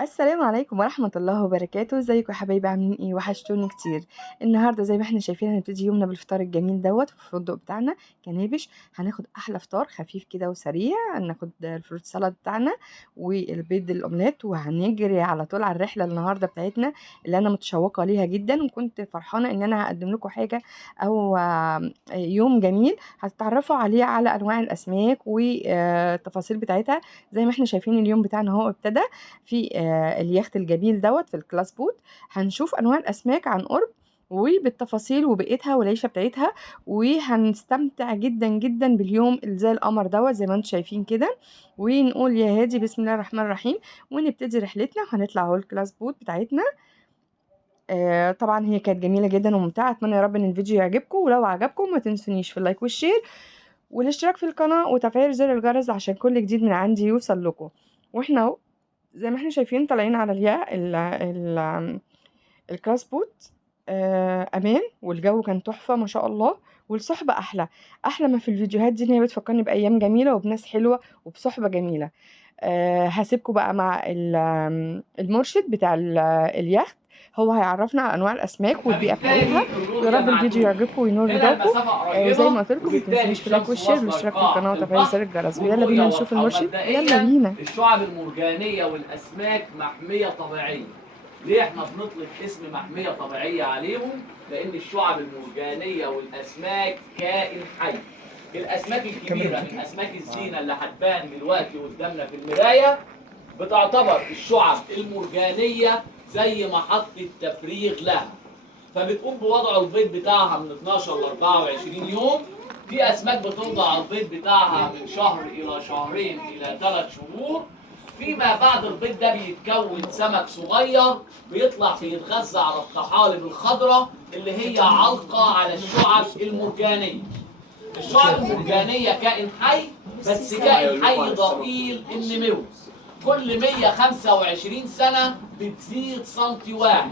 السلام عليكم ورحمة الله وبركاته، ازيكم يا حبايبي عاملين ايه؟ وحشتوني كتير. النهارده زي ما احنا شايفين هنبتدي يومنا بالفطار الجميل دوت في الفندق بتاعنا كنابش. هناخد احلى فطار خفيف كده وسريع، هناخد الفروت سالاد بتاعنا والبيض الاومليت، وهنجري على طول على الرحلة النهارده بتاعتنا اللي انا متشوقة ليها جدا، وكنت فرحانة ان انا هقدم لكم حاجة او يوم جميل هتتعرفوا عليه على انواع الاسماك والتفاصيل بتاعتها. زي ما احنا شايفين اليوم بتاعنا هو ابتدى في اليخت الجميل دوت في الكلاس بوت. هنشوف انواع الاسماك عن قرب وبالتفاصيل وبقيتها والعيشه بتاعتها، وهنستمتع جدا جدا باليوم اللي زي القمر دوت زي ما انتم شايفين كده. ونقول يا هادي بسم الله الرحمن الرحيم ونبتدي رحلتنا، وهنطلع اهو الكلاس بوت بتاعتنا. طبعا هي كانت جميله جدا وممتعه، اتمنى يا رب ان الفيديو يعجبكم، ولو عجبكم ما تنسونيش في اللايك والشير والاشتراك في القناه وتفعيل زر الجرس عشان كل جديد من عندي يوصل لكم. واحنا اهو زي ما احنا شايفين طالعين على الكلاس بوت. امان، والجو كان تحفه ما شاء الله، والصحبه احلى ما في الفيديوهات دي ان هي بتفكرني بايام جميله وبناس حلوه وبصحبه جميله. هسيبكم بقى مع المرشد بتاع اليخت، هو هيعرفنا على انواع الاسماك والبيئه بتاعتها. فبالتالي ويا الرؤية رب الفيديو معكوسة. يعجبكم وينول هنا رضاكم. المسافة وزي ما قريبة قلت لكم ما وبالتالي تنسونيش في اللايك الشمس والشير واصلة والاشتراك في لقاع القناه وتفعيل زر البحر الجرس، ويلا والرؤية بينا نشوف واضحة. المرشد، يلا ومبدئيا بينا. الشعب المرجانية والأسماك محمية طبيعية. ليه احنا بنطلق اسم محمية طبيعية عليهم؟ لأن الشعب المرجانية والأسماك كائن حي. الأسماك الكبيرة من أسماك الزينة اللي هتبان دلوقتي قدامنا في المراية بتعتبر الشعب المرجانية زي محطة تفريغ لها، فبتقوم بوضع البيض بتاعها من 12 ل 24 يوم. في اسماك بتوضع البيض بتاعها من شهر الى شهرين الى 3 شهور. فيما بعد البيض ده بيتكون سمك صغير بيطلع بيتغذى على الطحالب الخضراء اللي هي علقة على الشعب المرجانية. الشعب المرجانية كائن حي، بس كائن حي ضئيل النمو. كل 125 سنة بتزيد سنتي واحد.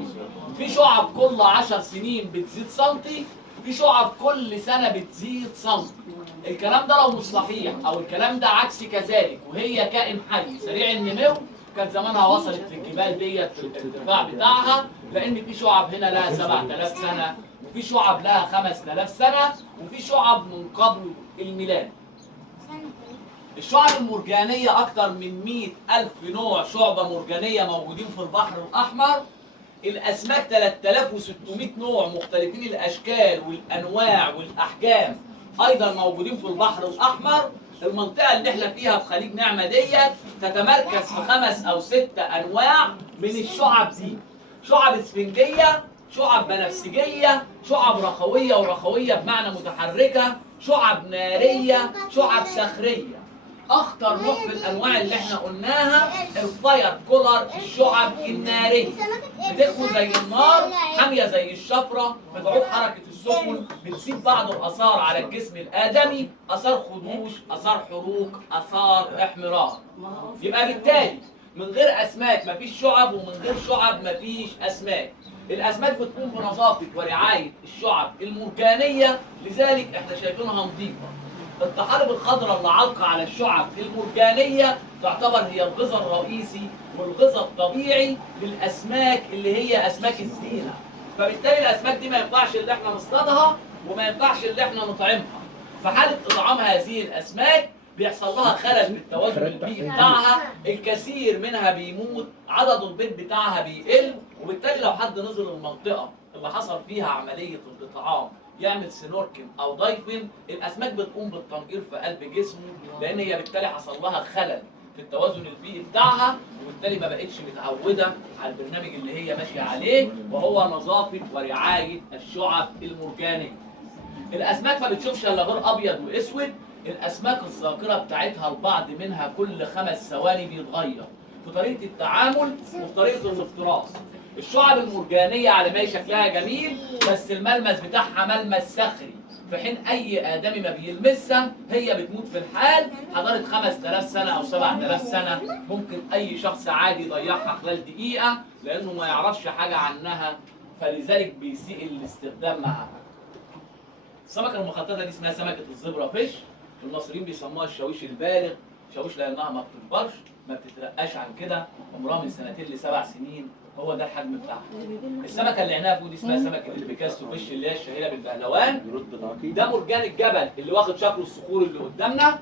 في شعب كل 10 سنين بتزيد سنتي، في شعب كل سنة بتزيد سنتي. الكلام ده لو مش صحيح او الكلام ده عكس كذلك وهي كائن حي سريع النمو، كان زمانها وصلت في الجبال ديت في الارتفاع بتاعها، لان في شعب هنا لها 7000 سنة، وفي شعب لها 5000 سنة، وفي شعب من قبل الميلاد. الشعب المرجانية أكثر من 100,000 نوع شعبة مرجانية موجودين في البحر الأحمر. الأسماك 3600 نوع مختلفين الأشكال والأنواع والأحجام أيضا موجودين في البحر الأحمر. المنطقة اللي احنا فيها في خليج نعمة ديت تتمركز في 5 أو 6 أنواع من الشعب دي: شعب اسفنجية، شعب بنفسجية، شعب رخوية، ورخوية بمعنى متحركة، شعب نارية، شعب صخرية. اخطر نوع في الانواع اللي احنا قلناها الفاير كولر، الشعب الناريه، بتخوي زي النار، حاميه زي الشفره، بتعود حركه السفن، بتسيب بعض الاثار على الجسم الادمي، اثار خدوش، اثار حروق، اثار احمرار. يبقى بالتالي من غير اسماك مفيش شعب، ومن غير شعب مفيش اسماك. الاسماك بتقوم بنظافه ورعايه الشعب المرجانيه، لذلك احنا شايفينها نظيفه. الطحالب الخضراء اللي عالقه على الشعب المرجانيه تعتبر هي الغذاء الرئيسي والغذاء الطبيعي للاسماك اللي هي اسماك الزينه. فبالتالي الاسماك دي ما ينفعش اللي احنا نصطادها وما ينفعش اللي احنا نطعمها. في حاله اطعام هذه الاسماك بيحصل لها خلل في التوازن البيئي بتاعها، الكثير منها بيموت، عدد البيض بتاعها بيقل، وبالتالي لو حد نزل المنطقه اللي حصل فيها عمليه الاطعام يعمل سنوركل او دايفنج، الاسماك بتقوم بالتنقير في قلب جسمه، لان هي بالتالي حصل لها خلل في التوازن البيئي بتاعها، وبالتالي ما بقتش متعوده على البرنامج اللي هي ماشيه عليه، وهو نظافه ورعايه الشعب المرجانيه. الاسماك ما بتشوفش الا غير ابيض واسود. الاسماك الذاكره بتاعتها البعض منها كل 5 ثواني بيتغير في طريقه التعامل وفي طريقه الافتراس. الشعب المرجانيه على ما هي شكلها جميل، بس الملمس بتاعها ملمس صخري، في حين اي ادمي ما بيلمسها هي بتموت في الحال. حضاره 5000 سنه او 7000 سنه ممكن اي شخص عادي يضيعها خلال دقيقه، لانه ما يعرفش حاجه عنها، فلذلك بيسيء الاستخدام معها. السمكه المخططه دي اسمها سمكه الزبرة فيش. المصريين بيسموها الشاويش البالغ، شاويش لانها ما بتكبرش. ما بتترقاش عن كده، عمرها من 2 ل7 سنين، هو ده الحجم بتاعها. السمكه اللي عينها فوق دي اسمها سمكه البيكاستو فيش اللي هي الشهيره بالبهلوان. ده مرجان الجبل اللي واخد شكله الصخور اللي قدامنا.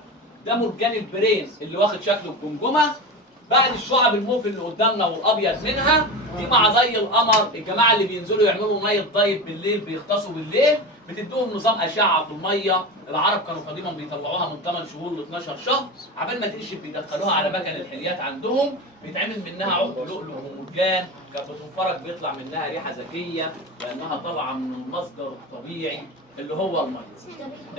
ده مرجان البرين اللي واخد شكله الجمجمه. بعد الشعب الموف اللي قدامنا والابيض منها دي مع ضي القمر، الجماعه اللي بينزلوا يعملوا ميه ضي بالليل بيغطسوا بالليل، بتدوهم نظام اشعه في الميه. العرب كانوا قديما بيطلعوها من 8 شهور ل 12 شهر، عبال ما تنشف بيدخلوها على مكن الحليات عندهم، بيتعمل منها عقد لؤلؤ ومرجان، كانت بتنفرج بيطلع منها ريحه ذكيه لانها طالعه من المصدر الطبيعي اللي هو الميه.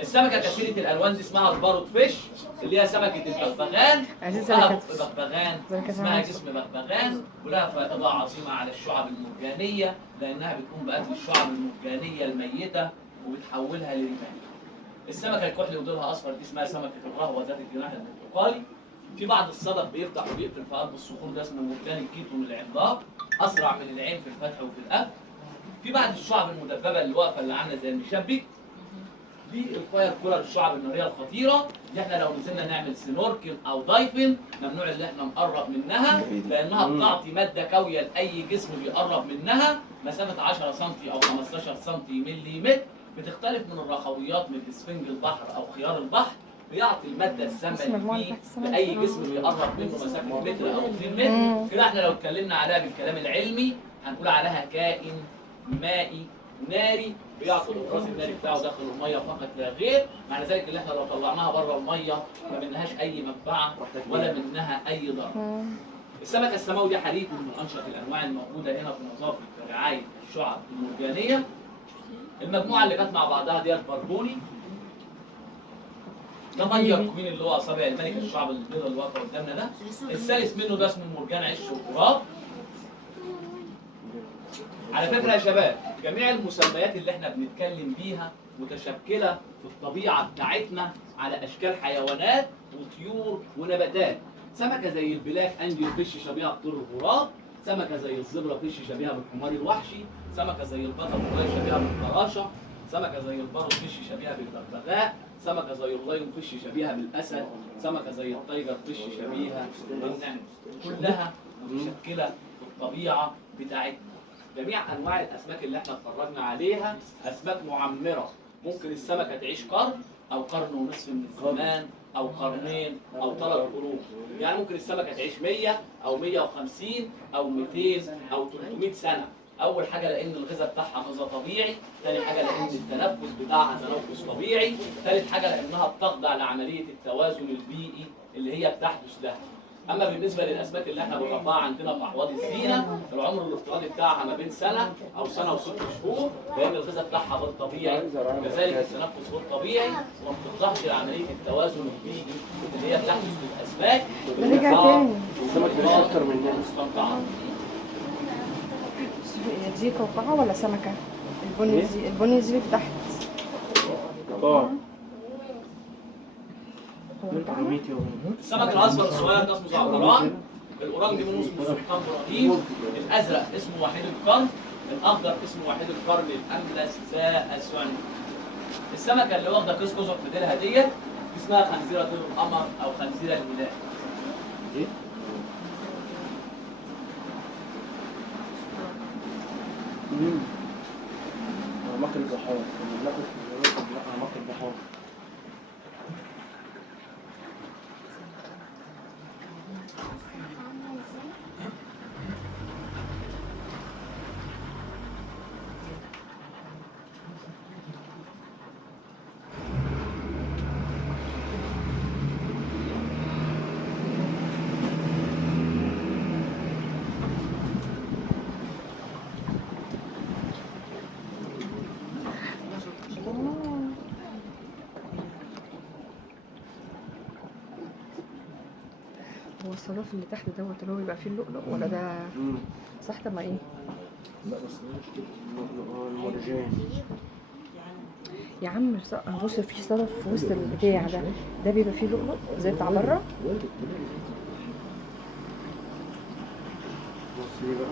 السمكه كثيره الالوان دي اسمها الباروت فيش اللي هي سمكه البغبغان. اسمها بغبغان، اسمها جسم بغبغان، ولها فائده عظيمه على الشعب المرجانيه لانها بتقوم بقتل الشعب المرجانيه الميته وبتحولها لرمال. السمكه الكحلي وديلها اصفر دي اسمها سمكه الرهوه ذات الجناح البرتقالي. في بعض الصدف بيفتح وبيقفل في قلب الصخور، ده اسمه مرجان الكيتون العملاق، اسرع من العين في الفتح وفي القفل. في بعض الشعب المدببه اللي واقفه اللي عامله زي المشبك دي الفاير كولر، الشعب الناريه الخطيره اللي احنا لو نزلنا نعمل سنوركل او دايفنج ممنوع ان احنا نقرب منها لانها بتعطي ماده كاويه لاي جسم بيقرب منها مسافه 10 سم او 15 سم مليمتر، بتختلف من الرخويات من اسفنج البحر او خيار البحر، بيعطي الماده السامه اللي فيه لاي جسم بيقرب منه مسافه متر او 2 متر. كده احنا لو اتكلمنا عليها بالكلام العلمي هنقول عليها كائن مائي ناري بيعطي الافراز الناري بتاعه داخل الميه فقط لا غير، معنى ذلك ان احنا لو طلعناها بره الميه ما منهاش اي منفعه ولا منها اي ضرر. السمكه السماوي دي حريق من انشط الانواع الموجوده هنا في نظافه رعايه الشعب المرجانيه. المجموعه اللي جت مع بعضها ديت بربوني، ده فنجر كوين اللي هو اصابع الملك الشعب البيضاء اللي واقفه قدامنا ده. الثالث منه ده اسمه مرجان عش وتراب. على فكره يا شباب جميع المسميات اللي احنا بنتكلم بيها متشكله في الطبيعه بتاعتنا على اشكال حيوانات وطيور ونباتات. سمكه زي البلاك انجل فيش شبيهه بطير الغراب، سمكه زي الزبرة فيش شبيهه بالحمار الوحشي، سمكه زي البطل فلاي شبيهه بالفراشه، سمكه زي البارو فيش شبيهه بالبغبغاء، سمكه زي اللايون فيش شبيهه بالاسد، سمكه زي التايجر فيش شبيهه بالنمر. كلها متشكله في الطبيعه بتاعتنا. جميع انواع الاسماك اللي احنا اتفرجنا عليها اسماك معمره، ممكن السمكه تعيش قرن او قرن ونصف من الزمان او قرنين او 3 قرون. يعني ممكن السمكه تعيش 100 او 150 او 200 او 300 سنه. اول حاجه لان الغذاء بتاعها غذاء طبيعي، ثاني حاجه لان التنفس بتاعها تنفس طبيعي، ثالث حاجه لانها بتخضع لعمليه التوازن البيئي اللي هي بتحدث لها. اما بالنسبه للاسماك اللي احنا بنربيها عندنا في احواض الزينه العمر الافتراضي بتاعها ما بين سنه او سنه و6 شهور لان الغذاء بتاعها غير طبيعي، كذلك التنفس غير طبيعي وما بتخضعش لعمليه التوازن البيئي اللي هي بتحدث للاسماك. رجع تاني السمك ده اكتر من مستنقعه. دي قوقعة ولا سمكة؟ البني دي البني دي في تحت. السمك الاصفر الصغير ده اسمه زعفران، الاورانج منه اسمه سلطان ابراهيم، الازرق اسمه وحيد القرن، الاخضر اسمه وحيد القرن الاملس ذا السعن. السمكه اللي واخده قوس قزح في ديلها ديت اسمها خنزيره طير القمر او خنزيره الميلاد. أعماق البحار، أعماق البحار. هو الصنف اللي تحت دوت اللي هو بيبقى فيه اللؤلؤ ولا ده صح؟ طب ما ايه؟ لا بس مش كده، المرجان. يا عم بص في صنف في وسط البتاع ده بيبقى فيه لؤلؤ زي بتاع بره. بص ايه بقى؟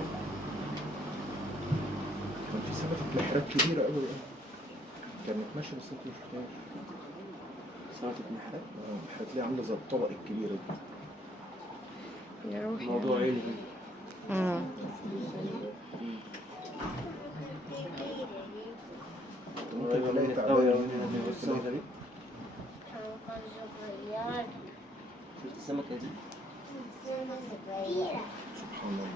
كان في سمكة محراب كبيرة قوي كانت ماشية بس انت مش شفتهاش. سمكة محراب؟ محراب ليه عاملة زي الطبق الكبيرة دي. يا روحي. موضوع عيني. ممكن تلاقي تعبان. شفت السمكة دي؟ سبحان الله.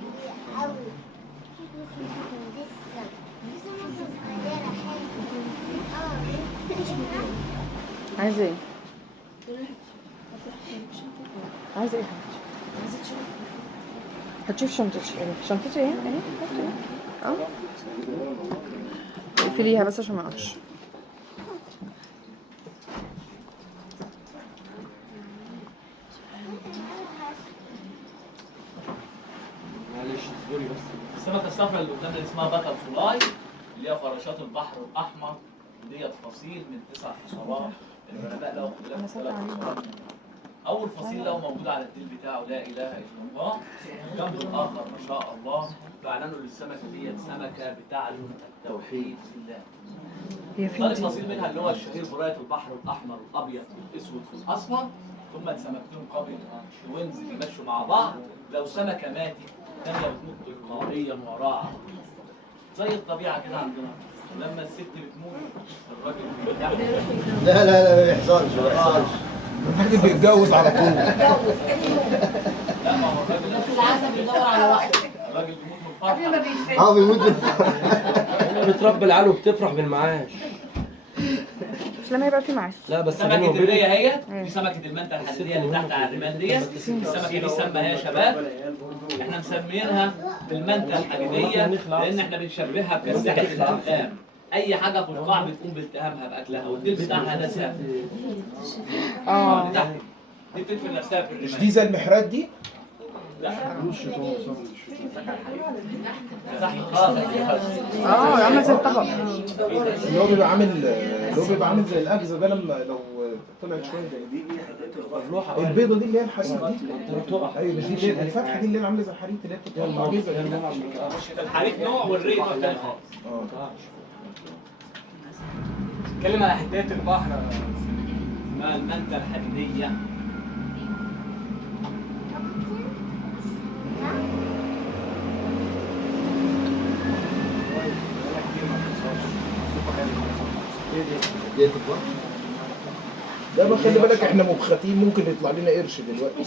عايزة ايه؟ عايزة ايه حبيبتي؟ هتشوف شنطتي ايه؟ شنطتي ايه؟ اهي اه اقفليها بس عشان ما اقفش. معلش اصبري بس. السمكه الصفراء اللي قدامنا اسمها باتر فلاي، اللي هي فراشات البحر الاحمر. ديت فصيل من 9 فصلات. العلماء لهم اختلاف في 3 فصلات. اول فصيل له موجود على الديل بتاعه لا اله الا الله، جنب الاخر ما شاء الله، فاعلنوا للسمكه ديت سمكه بتعلن التوحيد في الله. هي فين ثالث دي؟ فصيل منها اللي هو الشهير برايه البحر الاحمر الابيض والاسود والاصفر. ثم سمكتين قبل الشوينز بيمشوا مع بعض، لو سمكه ماتت الثانيه بتموت تلقائيا وراها، زي الطبيعه كده عندنا. لما الست بتموت الراجل بيرجع. لا لا لا ما يحصلش ما يحصلش. الراجل بيتجوز على طول. لا ما هو الراجل في العزم بيدور على وقت الراجل بيموت من الفرحه. قبل ما بيتفق. بيموت بتربي العيال وبتفرح بالمعاش. مش لما يبقى في معاش. لا بس سمكة الرية هي ايه. دي سمكة المنتة الحديدية اللي تحت على الرمال ديت. السمكة دي سمى يا شباب، احنا مسمينها بالمنتة الحديدية لأن احنا بنشبهها بكساحة الالتهام. أي حاجة في القاع بتقوم بالتهامها بأكلها، والديل بتاعها ده سام. اه دي تحت دي بتدفن نفسها في مش الرمال. دي زي المحرات دي؟ لا اه عامل زي الطبق. اللي هو بيبقى عامل زي الأجزة ده لما لو طلعت شوية دي البيضة دي اللي هي الحريم دي. ايوه مش دي اللي هي الفتحة دي اللي هي عاملة زي الحريم اللي هي بتتقطع جزء دي. الحريق نوع والري نوع تاني خالص. نتكلم على حداية البحر اسمها المنتة الحديدية. ده ما خلي بالك احنا مبختين ممكن يطلع لنا قرش دلوقتي.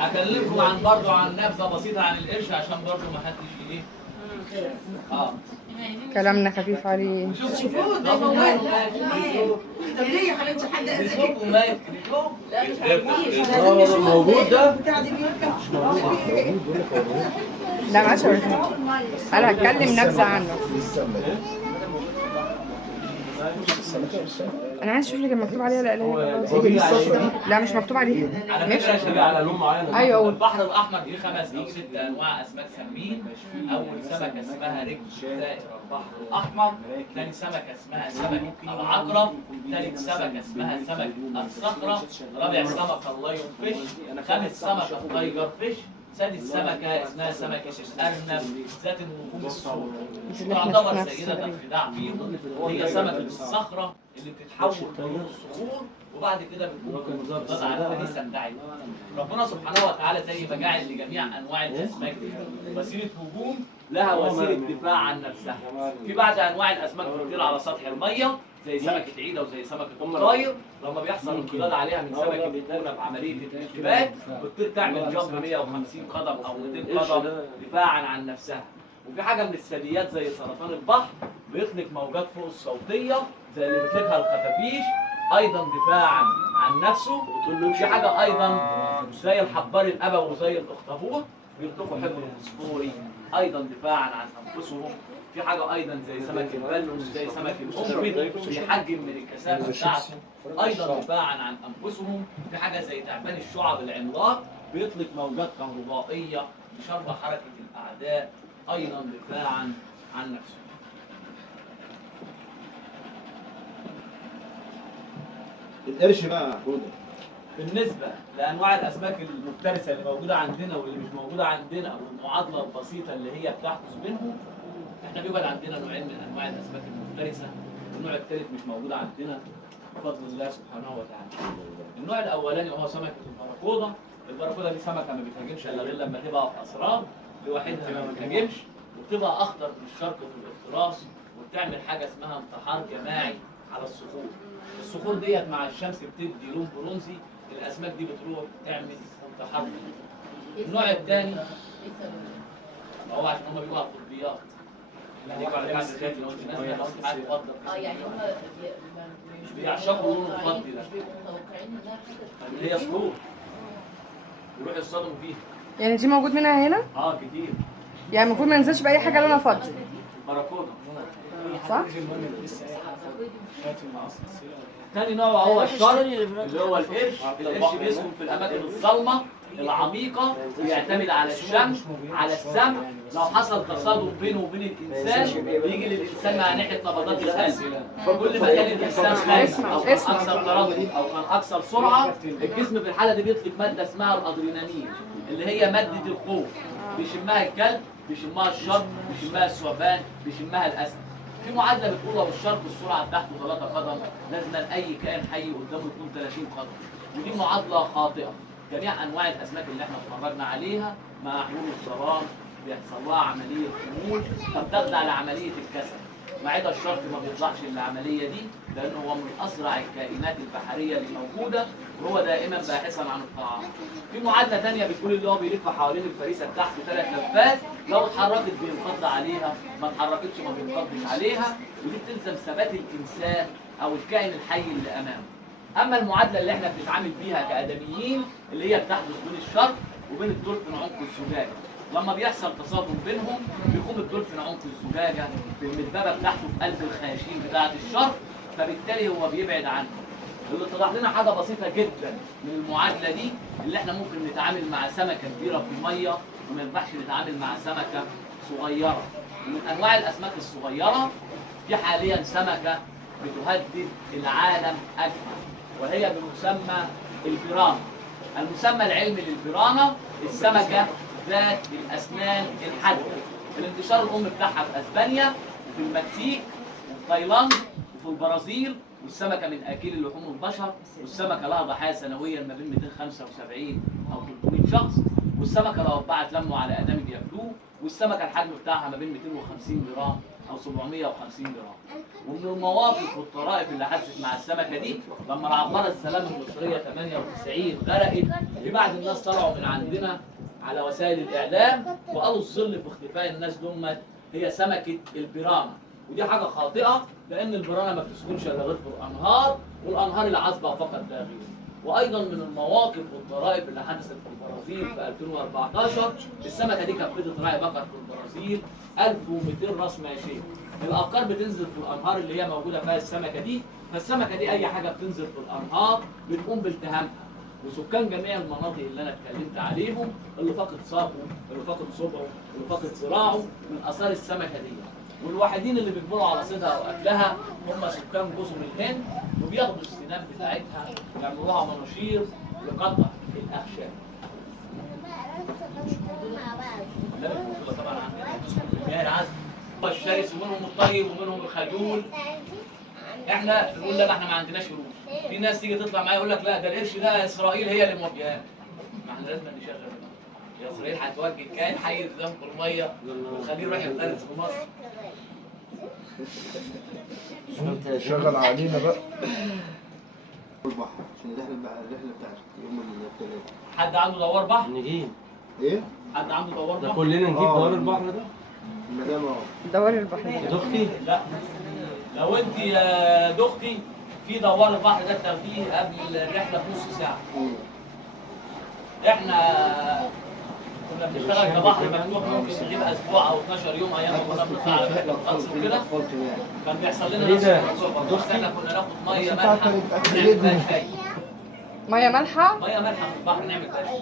هكلمكم عن برضه عن نبذه بسيطه عن القرش عشان برضه ما حدش ايه. كلامنا خفيف عليه. شوفوه ده موال. طب ليه يا حبيبتي حد اذاكي؟ بتشوفوا ما يكتبوه؟ لا مش عايزين لازم نشوف موجود ده؟ بتاع دي بيركب. لا معلش انا هتكلم نبذه عنه. انا عايز اشوف اللي كان مكتوب عليها لا اله الا الله. لا مش مكتوب عليها. على فكره يا شباب على لون معين. ايوه البحر الاحمر فيه 5 او 6 انواع اسماك سمين. اول سمكه اسمها رجل زائر البحر الاحمر، ثاني سمكه اسمها سمكه العقرب، ثالث سمكه اسمها سمكه الصخره، رابع سمكه اللايون فيش، خامس سمكه التايجر فيش، سادس سمكه اسمها سمكه الارنب ذات النجوم السود. تعتبر سيده الخداع فيهم هي سمكه الصخره اللي بتتحول لنور الصخور وبعد كده بتكون تضع الفريسه بتاعتها. ربنا سبحانه وتعالى زي ما جعل لجميع انواع الاسماك وسيله هجوم لها وسيله دفاع عن نفسها. في بعض انواع الاسماك بتطير على سطح الميه زي سمكه عيده وزي سمكه الطاير، لما بيحصل انقضاض عليها من سمكه التونه بعمليه الاشتباك بتطير تعمل جامب 150 قدم او 200 قدم دفاعا عن نفسها. وفي حاجه من الثدييات زي سرطان البحر بيطلق موجات فوق الصوتيه زي اللي بيطلقها الخفافيش ايضا دفاعا عن نفسه. في حاجه ايضا زي الحبار الابوي وزي الاخطبوط بيطلقوا حبر فوسفوري ايضا دفاعا عن انفسهم. في حاجه ايضا زي سمك البلوس زي سمك القنفذ بيحجم من الكثافه بتاعته ايضا دفاعا عن انفسهم. في حاجه زي تعبان الشعب العملاق بيطلق موجات كهربائيه لشرب حركه الاعداء ايضا دفاعا عن نفسه. القرش بقى يا حوده بالنسبه لانواع الاسماك المفترسه اللي موجوده عندنا واللي مش موجوده عندنا والمعادله البسيطه اللي هي بتحدث بينهم، احنا بيبقى عندنا نوعين من انواع الاسماك المفترسه، النوع الثالث مش موجود عندنا بفضل الله سبحانه وتعالى. النوع الاولاني وهو سمكه البراكودا، البراكودا دي سمكه ما بتهاجمش الا غير لما تبقى في اسرار، لوحدها ما بتهاجمش، وبتبقى اخطر من الشرق في الافتراس، وبتعمل حاجه اسمها انتحار جماعي على الصخور. الصخور ديت مع الشمس بتدي لون برونزي، الاسماك دي بتروح تعمل انتحار. النوع الثاني هو عشان هم بيبقوا على القطبيات، هنيجوا على الكعب الثاني لو انت نازله لو انت عايز تفضل يعني هم مش بيعشقوا اللون الفضي ده، مش بيبقوا متوقعين انها حاجه اللي هي صخور يروحوا يصطدموا فيها. يعني دي موجود منها هنا؟ كتير. يعني المفروض ما ينزلش باي حاجه لونها فضي، باراكودا صح؟ تاني نوع هو الشرق اللي هو القرش. القرش بيسكن في الاماكن الظلمه العميقه، بيعتمد على الشمس على السمع. لو حصل تصادم بينه وبين الانسان بيجي للانسان مع ناحيه نبضات القلب، فكل ما كان الانسان خايف او كان اكثر تردد او كان اكثر سرعه، الجسم في الحاله دي بيطلق ماده اسمها الادرينالين اللي هي ماده الخوف. بيشمها الكلب، بيشمها الشرق، بيشمها الثعبان، بيشمها الاسد. في معادله بتقول لو الشرق السرعه بتاعته 3 قدم، لازم اي كائن حي قدامه يكون 30 قدم، ودي معادله خاطئه. جميع انواع الاسماك اللي احنا اتفرجنا عليها مع حلول الصرام بيحصل لها عمليه خمول، فبتخضع لعمليه الكسل. ما عدا الشرق ما بيطلعش العمليه دي، لانه هو من اسرع الكائنات البحريه اللي موجوده، وهو دائما باحثا عن الطعام. في معادله ثانيه بتقول اللي هو بيلف حوالين الفريسه بتاعته 3 لفات، لو اتحركت بينقض عليها، ما اتحركتش ما بينقضش عليها، ودي بتلزم ثبات الانسان او الكائن الحي اللي امامه. اما المعادله اللي احنا بنتعامل بيها كادميين اللي هي بتحدث بين الشرق وبين الدولفين عنق الزجاجه، لما بيحصل تصادم بينهم بيقوم الدولفين عنق الزجاجه في المدببه بتاعته في قلب الخياشيم بتاعه الشرق، فبالتالي هو بيبعد عنه. اللي اتضح لنا حاجه بسيطه جدا من المعادله دي، اللي احنا ممكن نتعامل مع سمكه كبيره في الميه وما ينفعش نتعامل مع سمكه صغيره. من انواع الاسماك الصغيره في حاليا سمكه بتهدد العالم اجمع، وهي بمسمى البيرانا. المسمى العلمي للبيرانا السمكه ذات الاسنان الحاده. الانتشار الام بتاعها في اسبانيا وفي المكسيك وفي تايلاند وفي البرازيل، والسمكه من اكيل اللحوم البشر، والسمكه لها ضحايا سنويا ما بين 275 او 300 شخص، والسمكه لو اتبعت لموا على ادمي بياكلوه، والسمكه الحجم بتاعها ما بين 250 جرام او 750 جرام. ومن المواقف والطرائف اللي حدثت مع السمكه دي لما العباره السلام المصريه 98 غرقت، في بعض الناس طلعوا من عندنا على وسائل الاعلام وقالوا الظل في اختفاء الناس دول هي سمكه البيرانا، ودي حاجه خاطئه، لان البيرانا ما بتسكنش الا غير في الانهار، والانهار العذبه فقط لا غير. وايضا من المواقف والطرائف اللي حدثت في البرازيل في 2014 السمكه دي كانت بتراعي بقر في البرازيل 1200 راس ماشيه. الابقار بتنزل في الانهار اللي هي موجوده فيها السمكه دي، فالسمكه دي اي حاجه بتنزل في الانهار بتقوم بالتهامها. وسكان جميع المناطق اللي انا اتكلمت عليهم، اللي فقد ساقه، اللي فقد صبعه، اللي فقد ذراعه، من اثار السمكه دي. والوحيدين اللي بيجبروا على صيدها واكلها هم سكان جزر الهند، وبياخدوا السنان بتاعتها ويعملوها مناشير لقطع الاخشاب. لا الموجوده طبعا عندنا في المياه العذبه، الشرس ومنهم الطيب ومنهم الخجول. احنا نقول لا احنا ما عندناش قروش. في ناس تيجي تطلع معايا يقول لك لا ده القرش ده اسرائيل هي اللي موجهاه. ما احنا لازم نشغل يا اسرائيل هتوجه كائن حي قدام في الميه وتخليه يروح يفترس في مصر. شغل علينا بقى. البحر عشان الرحله بتاعت يوم الثلاثاء. حد عنده دوار بحر؟ نجيب ايه؟ حد عنده دوار ده بحر؟ كلنا نجيب دوار البحر ده. المدام دوار البحر يا دختي لا لو انت يا دختي في دوار البحر ده بتاخديه قبل الرحله بنص ساعه. احنا كنا بنشتغل كبحر مفتوح ممكن نجيب اسبوع او 12 يوم ايام ما كنا بنطلع على رحله غطس وكده، كان بيحصل لنا نفس الموضوع، بس احنا كنا ناخد ميه مالحه نعمل بيها شاي. ميه مالحه؟ ميه مالحه في البحر نعمل بيها شاي.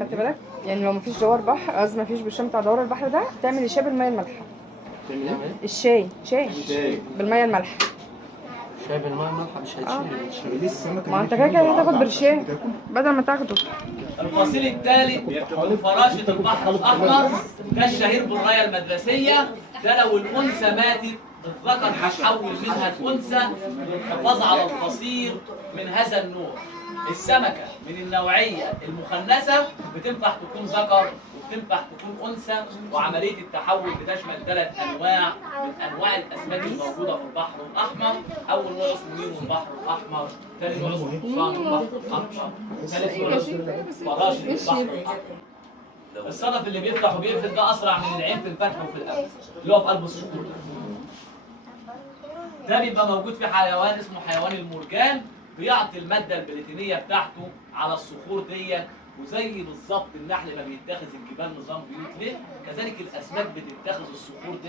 خدت بالك؟ يعني لو مفيش دوار بحر، قصدي مفيش برشام بتاع دوار البحر ده، تعمل الشاي بالميه المالحه. الشاي شاي بالميه المالحه. شاي بالماء المالحه مش هيتشيل. ليه السمكه ما انت كده كده هتاخد برشام بدل ما تاخده. الفصيل الثالث بيكون فراشة البحر الأحمر كالشهير بالراية المدرسية. ده لو الأنثى ماتت الذكر هيحول منها الأنثى للحفاظ على الفصيل من هذا النوع. السمكة من النوعية المخنثة بتنفع تكون ذكر وبتنفع تكون أنثى، وعملية التحول بتشمل 3 أنواع من أنواع الأسماك الموجودة في البحر الأحمر. أول نوع اسمه نيمو البحر الأحمر، ثاني نوع اسمه حصان البحر الأحمر، ثالث نوع اسمه فراشة البحر الأحمر. الصدف اللي بيفتح وبيقفل ده أسرع من العين في الفتح وفي القفل، اللي هو في قلب الصخور. ده بيبقى موجود في حيوان اسمه حيوان المرجان، بيعطي المادة البروتينية بتاعته على الصخور ديت، وزي بالظبط النحل ما بيتخذ الجبال نظام بيوت ليه، كذلك الأسماك بتتخذ الصخور دي